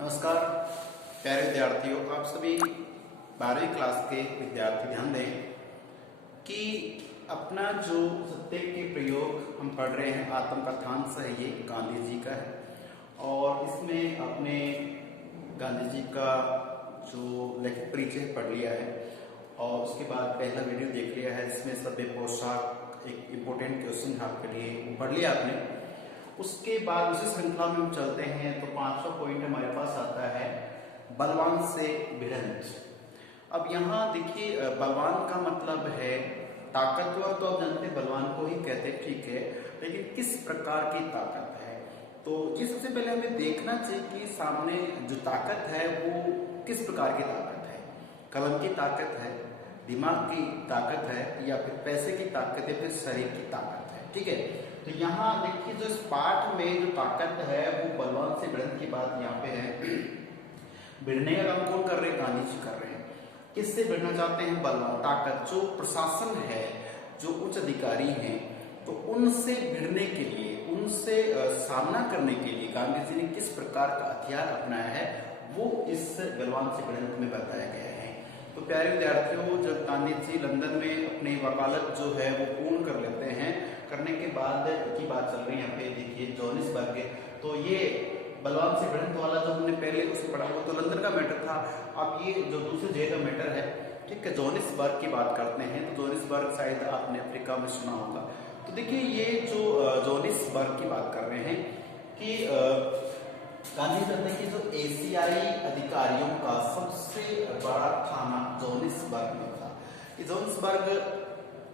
नमस्कार प्यारे विद्यार्थियों, आप सभी 12वीं क्लास के विद्यार्थी ध्यान दें कि अपना जो सत्य के प्रयोग हम पढ़ रहे हैं आत्मकथांश है, ये गांधी जी का है। और इसमें अपने गांधी जी का जो लेखक परिचय पढ़ लिया है और उसके बाद पहला वीडियो देख लिया है जिसमें सभ्य पोशाक एक इम्पोर्टेंट क्वेश्चन है आपके लिए, वो पढ़ लिया आपने। उसके बाद उसी श्रृंखला में हम चलते हैं तो 5वां पॉइंट हमारे पास आता है बलवान से भिड़ंत। अब यहाँ देखिए, बलवान का मतलब है ताकतवर, तो आप जानते हैं बलवान को ही कहते हैं, ठीक है, लेकिन किस प्रकार की ताकत है। तो ये सबसे पहले हमें देखना चाहिए कि सामने जो ताकत है वो किस प्रकार की ताकत है। कलम की ताकत है, दिमाग की ताकत है, या फिर पैसे की ताकत है, फिर शरीर की ताकत है, ठीक है। तो यहाँ देखिए जो इस पाठ में जो ताकत है वो बलवान से भिड़ंत की बात यहाँ पे है। भिड़ने का काम कौन कर रहे हैं? गांधी जी कर रहे हैं। किससे भिड़ना चाहते हैं? बलवान, ताकत, जो प्रशासन है, जो उच्च अधिकारी हैं, तो उनसे भिड़ने के लिए, उनसे सामना करने के लिए गांधी जी ने किस प्रकार का हथियार अपनाया है वो इस बलवान से भिड़ंत में बताया गया है। तो प्यारे विद्यार्थियों, जब गांधी जी लंदन में अपनी वकालत जो है वो पूर्ण कर लेते हैं, करने के बाद की बात चल रही है यहाँ पे देखिए जोहानिसबर्ग। तो ये बलवान से भिड़ंत वाला जो हमने पहले उसे पढ़ा वो तो लंदन का मैटर था। अब ये जो दूसरे जगह का मैटर है, ठीक है, जोहानिसबर्ग की बात करते हैं। तो जोहानिसबर्ग शायद आपने अफ्रीका में सुना होगा। तो देखिए ये जो जोहानिसबर्ग की बात कर रहे हैं कि गांधी कहते हैं कि जो एशियाई अधिकारियों का सबसे बड़ा थाना जोहानिसबर्ग में था। जोहानिसबर्ग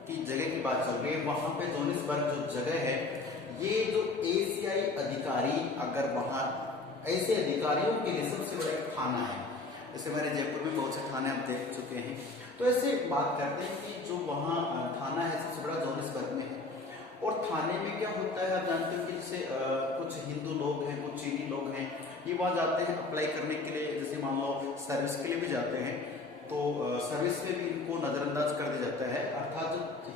की जगह की बात चल रही है, वहां पे जोहानिसबर्ग जो जगह है, ये जो एशियाई अधिकारी, अगर वहां ऐसे अधिकारियों के लिए सबसे बड़ा एक थाना है। जैसे हमारे जयपुर में बहुत से थाने आप देख चुके हैं, तो ऐसे बात करते हैं कि जो वहाँ थाना है सबसे बड़ा जोहानिसबर्ग में है। और थाने में क्या होता है, आप जानते हैं कि जैसे कुछ हिंदू लोग हैं, कुछ चीनी लोग हैं, ये वहाँ जाते हैं अप्लाई करने के लिए, जैसे मान लो सर्विस के लिए भी जाते हैं, तो सर्विस में भी इनको नजरअंदाज कर दिया जाता है। अर्थात जो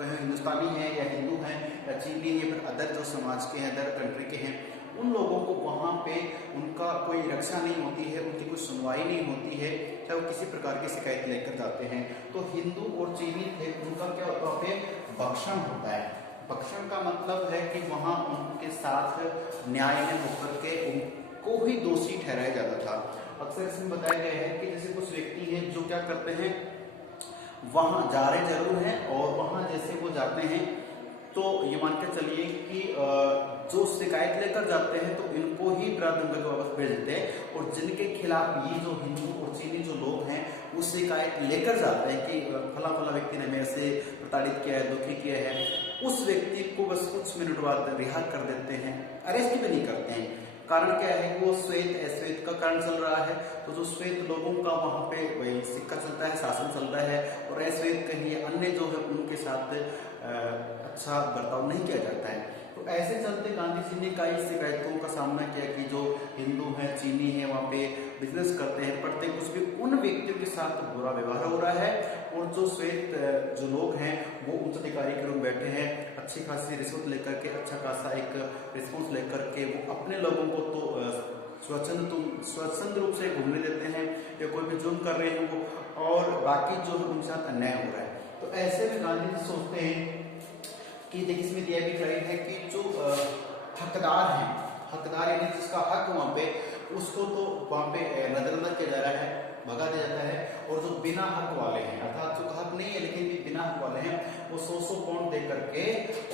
हिंदुस्तानी है या हिंदू हैं या चीनी या फिर अदर जो समाज के हैं, अदर कंट्री के हैं, उन लोगों को वहाँ पे उनका कोई रक्षा नहीं होती है, उनकी कोई सुनवाई नहीं होती है, चाहे वो किसी प्रकार की शिकायत लेकर जाते हैं। तो हिंदू और चीनी थे, उनका क्या होता है, भक्षण होता है। भक्षण का मतलब है कि वहाँ उनके साथ न्याय में होकर के उनको ही दोषी ठहराया जाता था। अक्सर इसमें बताया गया है कि जैसे कुछ व्यक्ति हैं जो क्या करते हैं, वहां जा रहे जरूर हैं और वहां जैसे वो जाते हैं तो ये मान के चलिए कि जो शिकायत लेकर जाते हैं तो इनको ही अपराध करके वापस भेज देते हैं। और जिनके खिलाफ ये जो हिंदू और चीनी जो लोग हैं वो शिकायत लेकर जाते हैं कि फला फला व्यक्ति ने मेरे से प्रताड़ित किया है, दुखी किया है, उस व्यक्ति को बस कुछ मिनट बाद रिहा कर देते हैं, अरेस्ट भी नहीं करते हैं। कारण क्या है, वो श्वेत अश्वेत का कारण चल रहा है। तो जो श्वेत लोगों का वहां पे वही सिक्का चलता है, शासन चलता है, और अश्वेत कहीं अन्य जो है उनके साथ अच्छा बर्ताव नहीं किया जाता है। तो ऐसे चलते गांधी जी ने कई शिकायतों का सामना किया कि जो हिंदू हैं, चीनी हैं, वहाँ पे बिजनेस करते हैं, पढ़ते हैं, कुछ भी उन व्यक्तियों के साथ बुरा व्यवहार हो रहा है। और जो श्वेत जो लोग हैं वो उच्च अधिकारी के रूप बैठे हैं, अच्छी खासी रिश्वत लेकर के, अच्छा खासा एक रिस्पॉन्स लेकर के वो अपने लोगों को तो स्वच्छंद रूप से घूमने देते हैं, या कोई भी जुर्म कर रहे हैं वो, और बाकी जो है उनके साथ अन्याय हो रहा है। तो ऐसे में गांधी जी सोचते हैं कि देखिए इसमें दिया भी खड़ी है कि जो हकदार हैं, हकदार यानी जिसका हक वहाँ पे, उसको तो वहाँ पे नजरअंदाज किया जा रहा है, भगा दिया जाता है। और जो बिना हक वाले हैं, अर्थात जो हक नहीं है लेकिन भी बिना हक वाले हैं, वो 100 पाउंड दे करके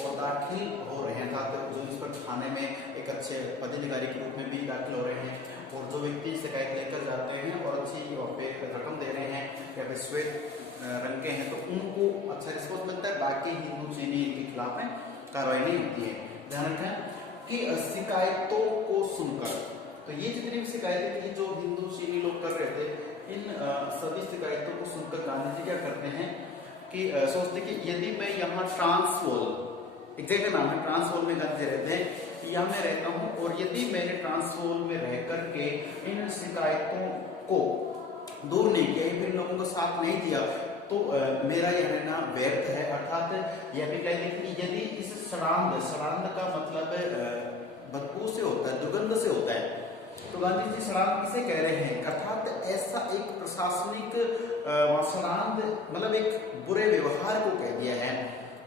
और दाखिल हो रहे हैं, अर्थात जो इस पर थाने में एक अच्छे पदाधिकारी के रूप में भी दाखिल हो रहे हैं। और जो व्यक्ति शिकायत लेकर जाते हैं और अच्छी वहाँ पे रकम दे रहे हैं या फिर श्वेत रंग के हैं, तो उनको अच्छा रिस्पॉन्स मिलता है। बाकी हिंदू चीनी के खिलाफ में कार्रवाई नहीं होती है। ध्यान रखें कि शिकायतों को सुनकर, तो ये जितनी भी शिकायतें थी जो हिंदू चीनी लोग कर रहे थे, इन सभी शिकायतों को सुनकर गांधी जी क्या करते हैं कि सोचते कि यदि मैं यहाँ ट्रांसवोल, एग्जैक्ट नाम है ट्रांसवोल में गांधी रहते हैं, यहाँ मैं रहता हूँ, और यदि मैंने ट्रांसवोल में रह करके इन शिकायतों को दूर नहीं किया, फिर लोगों को साथ नहीं दिया, तो मेरा यह रहना व्यर्थ है। अर्थात यह भी कह कि यदि इस सड़ांध का मतलब बदबू से होता है, दुर्गंध से होता है, तो गांधी जी सड़ांध किसे कह रहे हैं, अर्थात ऐसा एक प्रशासनिक सड़ांध, मतलब एक बुरे व्यवहार को कह दिया है,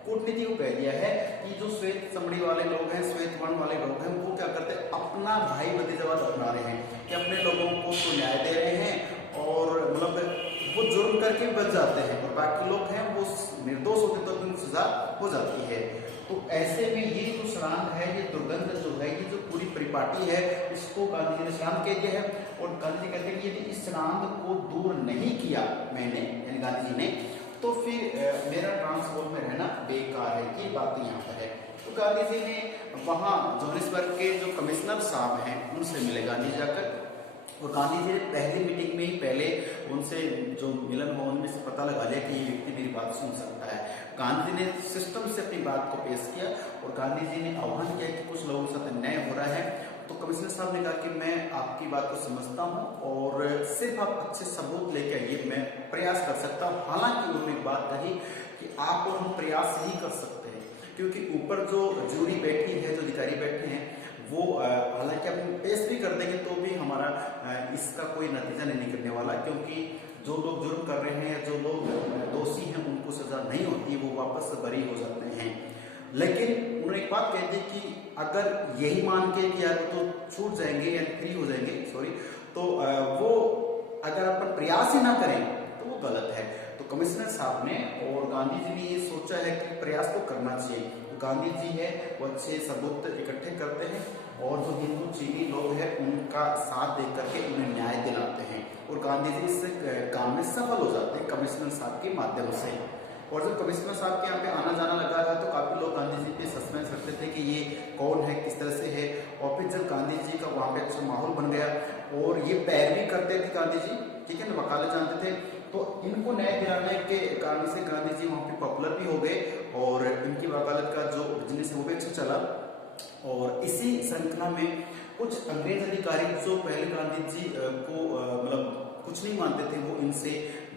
कूटनीति को कह दिया है कि जो श्वेत चमड़ी वाले लोग हैं, श्वेत वर्ण वाले लोग हैं, वो क्या करते हैं, अपना भाई भतीजावाद अपना रहे हैं कि अपने लोगों को तो न्याय दे रहे हैं और मतलब वो जुर्म करके बच जाते हैं और बाकी लोग हैं वो निर्दोष होते तो उनको सजा हो जाती है। तो ऐसे में ये जो सड़ांध है, ये दुर्गंध जो है, ये जो पूरी परिपाटी है, इसको गांधी जी ने सड़ांध कह दिया है। और गांधी जी कहते हैं कि यदि इस सड़ांध को दूर नहीं किया मैंने, यानी गांधी जी ने, तो फिर मेरा ट्रांसपोर्ट में रहना बेकार है, ये बात यहाँ पर है। तो गांधी जी ने वहाँ जोहानिसबर्ग के जो कमिश्नर साहब हैं उनसे मिले गांधी जी जाकर, और गांधी जी ने पहली मीटिंग में ही पहले उनसे जो मिलन हुआ उनमें से पता लगा लिया कि ये व्यक्ति मेरी बात सुन सकता है। गांधी जी ने सिस्टम से अपनी बात को पेश किया और गांधी जी ने आह्वान किया कि कुछ लोगों के साथ अन्याय हो रहा है। तो कमिश्नर साहब ने कहा कि मैं आपकी बात को समझता हूँ और सिर्फ आप अच्छे सबूत लेके आइए, मैं प्रयास कर सकता हूँ। हालांकि उन्होंने बात कही कि आप और हम प्रयास ही कर सकते हैं, क्योंकि ऊपर जो जूरी बैठी है, जो अधिकारी बैठे हैं, वो हालांकि हम पेश भी कर देंगे तो भी हमारा इसका कोई नतीजा नहीं निकलने वाला, क्योंकि जो लोग जुर्म कर रहे हैं या जो लोग दोषी हैं उनको सजा नहीं होती, वो वापस बरी हो जाते हैं। लेकिन उन्होंने एक बात कह दी कि अगर यही मान के कि यार तो छूट जाएंगे या फ्री हो जाएंगे, सॉरी, तो वो अगर अपन प्रयास ही ना करें तो वो गलत है। तो कमिश्नर साहब ने और गांधी जी ने ये सोचा है कि प्रयास तो करना चाहिए। तो गांधी जी है वो अच्छे सबूत इकट्ठे करते हैं और जो हिंदू चीनी लोग हैं उनका साथ दे करके उन्हें न्याय दिलाते हैं और गांधी जी इस काम में सफल हो जाते हैं कमिश्नर साहब के माध्यम से। और जब कमिश्नर साहब के यहाँ पे आना जाना लगा था तो काफी लोग गांधी जी पे सस्पेंस रखते थे कि ये कौन है, किस तरह से है। और फिर जब गांधी जी का वहाँ पे अच्छा माहौल बन गया और ये पैरवी करते थे गांधी जी, ठीक है ना, वकालत जानते थे, तो इनको न्याय दिलाने के कारण से गांधी जी वहाँ पे पॉपुलर भी हो गए और इनकी वकालत का जो बिजनेस है वो भी अच्छा चला। और इसी श्रृंखला में कुछ अंग्रेज अधिकारी जो पहले गांधी जी को मतलब कुछ नहीं मानते थे, वो इनसे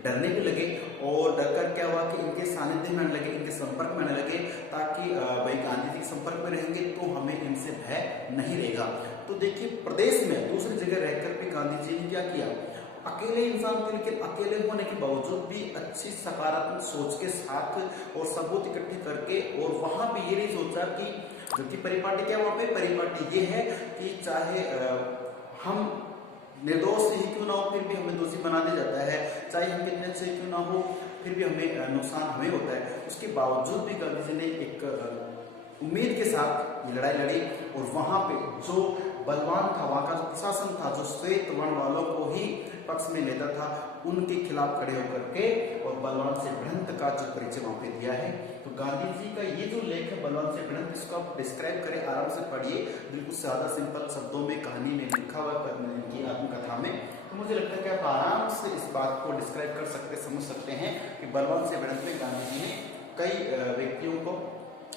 डरने भी लगे और डरकर क्या हुआ कि इनके सानिध्य में आने लगे, इनके संपर्क में आने लगे, ताकि भाई गांधी जी के संपर्क में रहेंगे तो हमें इनसे भय नहीं रहेगा। तो देखिए प्रदेश में दूसरी जगह रहकर भी गांधी जी ने क्या किया, अकेले इंसान थे लेकिन अकेले होने के बावजूद भी अच्छी सकारात्मक सोच के साथ और सबूत इकट्ठे करके, और वहां भी ये नहीं सोचा कि जो कि परिपाटी क्या, वहां पे परिपाटी ये है कि चाहे हम निर्दोष ही क्यों ना हो फिर भी हमें दोषी बना दिया जाता है, चाहे हम कितने अच्छे क्यों ना हो फिर भी हमें नुकसान हमें होता है। उसके बावजूद भी गांधी जी ने एक उम्मीद के साथ ये लड़ाई लड़ी और वहां पे जो बलवान था, वहां का जो प्रशासन था, जो श्वेत वर्ण वालों को ही पक्ष में लेता था, उनके खिलाफ खड़े होकर के और बलवान से भिड़ंत का जो परिचय वहां पे दिया है। तो गांधी जी का ये जो लेख है बलवान से भिड़ंत, इसको आप डिस्क्राइब करें, आराम से पढ़िए, बिल्कुल सादा सिंपल शब्दों में कहानी में लिखा हुआ की आत्मकथा में। तो मुझे लगता है कि आप आराम से इस बात को डिस्क्राइब कर सकते, समझ सकते हैं कि बलवान से भिड़ंत में गांधी जी ने कई व्यक्तियों को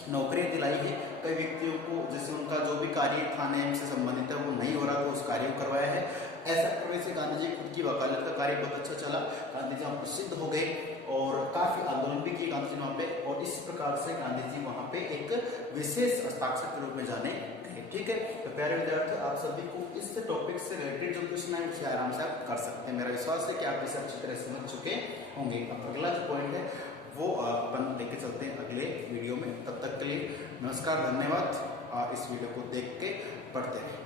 नौकरियां दिलाई है, कई व्यक्तियों को जैसे उनका जो भी कार्य थाने से संबंधित है वो नहीं हो रहा तो उस कार्य को करवाया है। ऐसा करने से गांधी जी खुद की वकालत का कार्य बहुत अच्छा चला, गांधी जी वहाँ प्रसिद्ध हो गए और काफी आंदोलन भी किए गांधी जी वहाँ पे, और इस प्रकार से गांधी जी वहाँ पे एक विशेष हस्ताक्षर के रूप में जाने गए। ठीक है, तो प्यारे विद्यार्थी, आप सभी को इस टॉपिक से रिलेटेड जो क्वेश्चन है उसे आराम से आप कर सकते हैं। मेरा विश्वास है कि आप इसे अच्छी तरह समझ चुके होंगे। अब अगला जो पॉइंट है वो अपन लेके चलते हैं अगले वीडियो में। तब तक के लिए नमस्कार, धन्यवाद। इस वीडियो को देख के पढ़ते रहें।